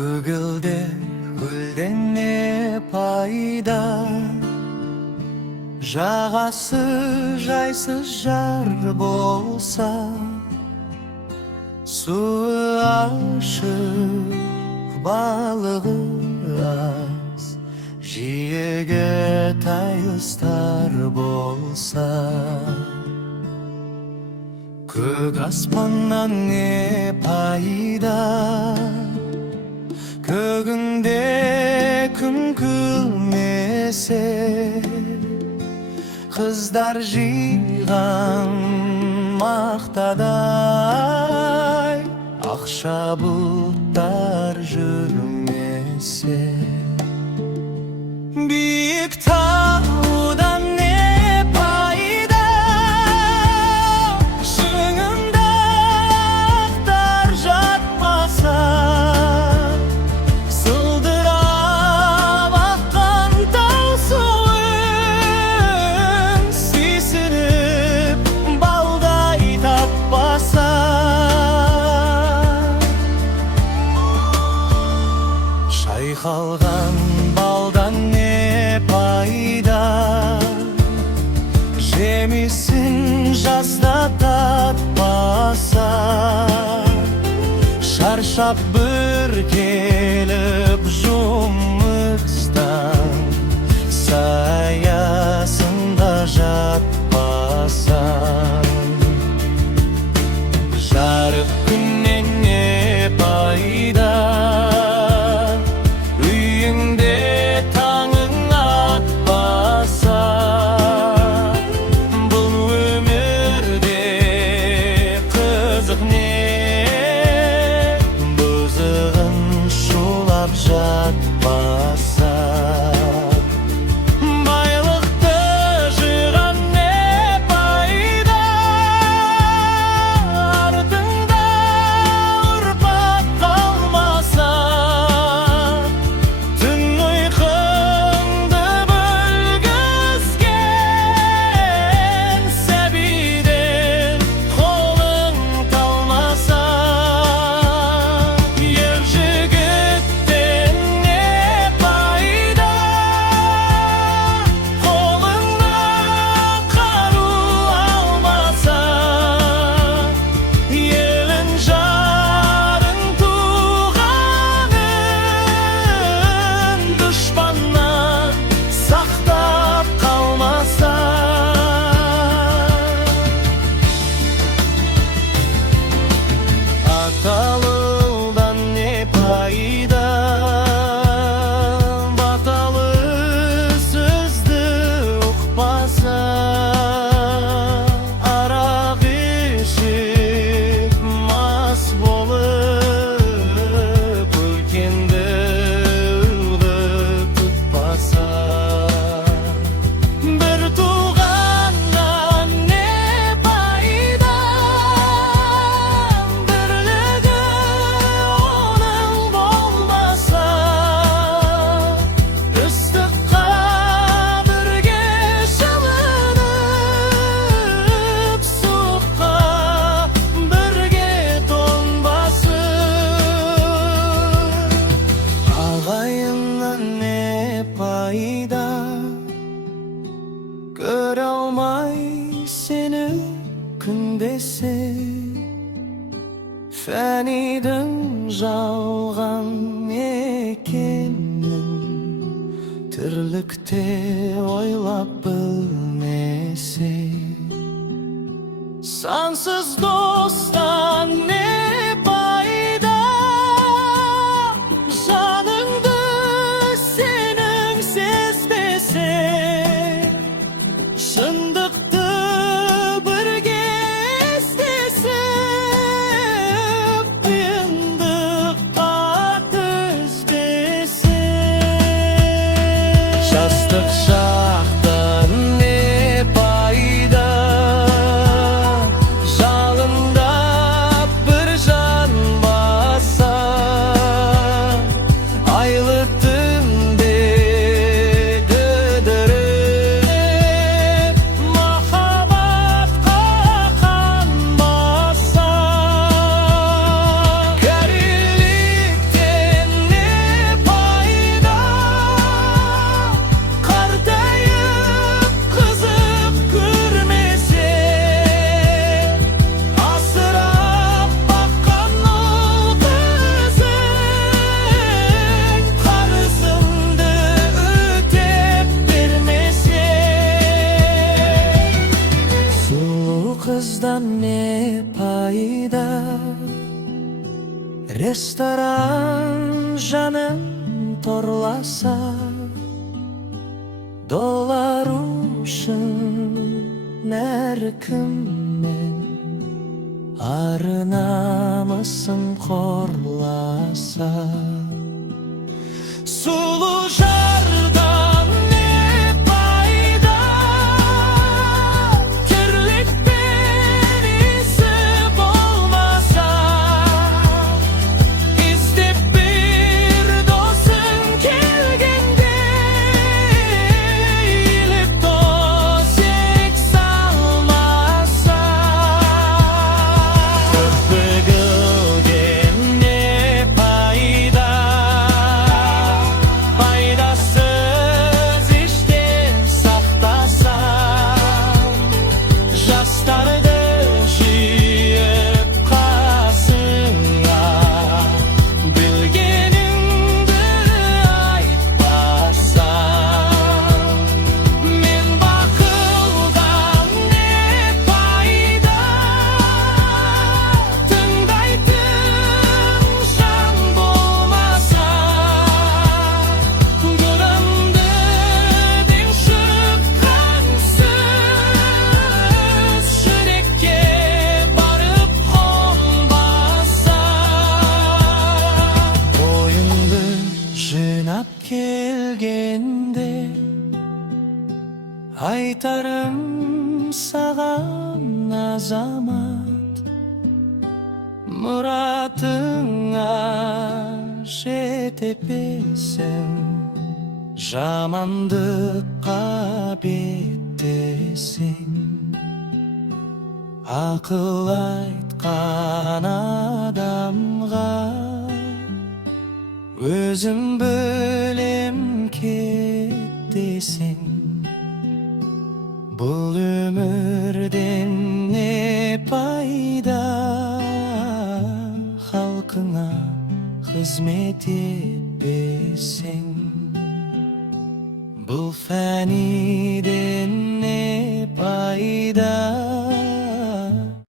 Kөгілде гүлден не пайда, жағасы жайсыз жар болса, суы ашық балығы аз, жиеге тайыстар болса. Көк аспаннан не пайда, көгінде күн күлмесе, қыздар жиған мақтадай, ақша бұлттар жүрмесе. Биік таудан не пайда, шыңында ақтар жатпаса, сылдырап аққан тау суын сүйсініп балдай татпаса. Шайқалған балдан не пайда, жемісін жазда татпаса, шаршап бір келіп жұмыстан саясында жатпасан. Жарық күннен не пайда, жатпаса. Байлықты жиған не пайда, артында ұрпақ қалмаса, түн ұйқыңды бөлгізген сәбиден қолың талмаса. Ер жігіттен аталылдан не пайда, баталы сөзді ұқпаса, арақ ішіп мас болып үлкенді үлгі тұтпаса. Бір туғаннан не пайда, көре алмай сені күндесе, фәнидің жалған екенін тірлікте ойлап білмесе. Сансыз достан не пайда, жаныңды сенің сезбесе, шындықты бірге істесіп, қиындыққа төзбесе. Жастық шақтан не пайда, жалындап Kızdan ne payda? Restoran canım torlasa, dolar uşun erkimmen arınamısın korlasa. Sulu jardan ne payda? Kirlik benisi olmasa, İzdip bir dostun kelgende, İlip dost yek salmasa. Köpügülgen ne payda? Faydasız işten saxtasa, Jastardı jiyip qasınga, Bilgeningdi aytpasa. Men bakıldan ne payda? Tındaytın jan bolmasa, Gürümdü den şıkkan söz, Şirekке barıp konbasa. Boyundu jynap kelgende, Aytarım sagan azamat, Muratıňa жетепесеň, Jamandykka betteseň. Akıl aytkan adamga özüm bölem ket deseň. Bul ömürden ne payda? Halkına hizmet et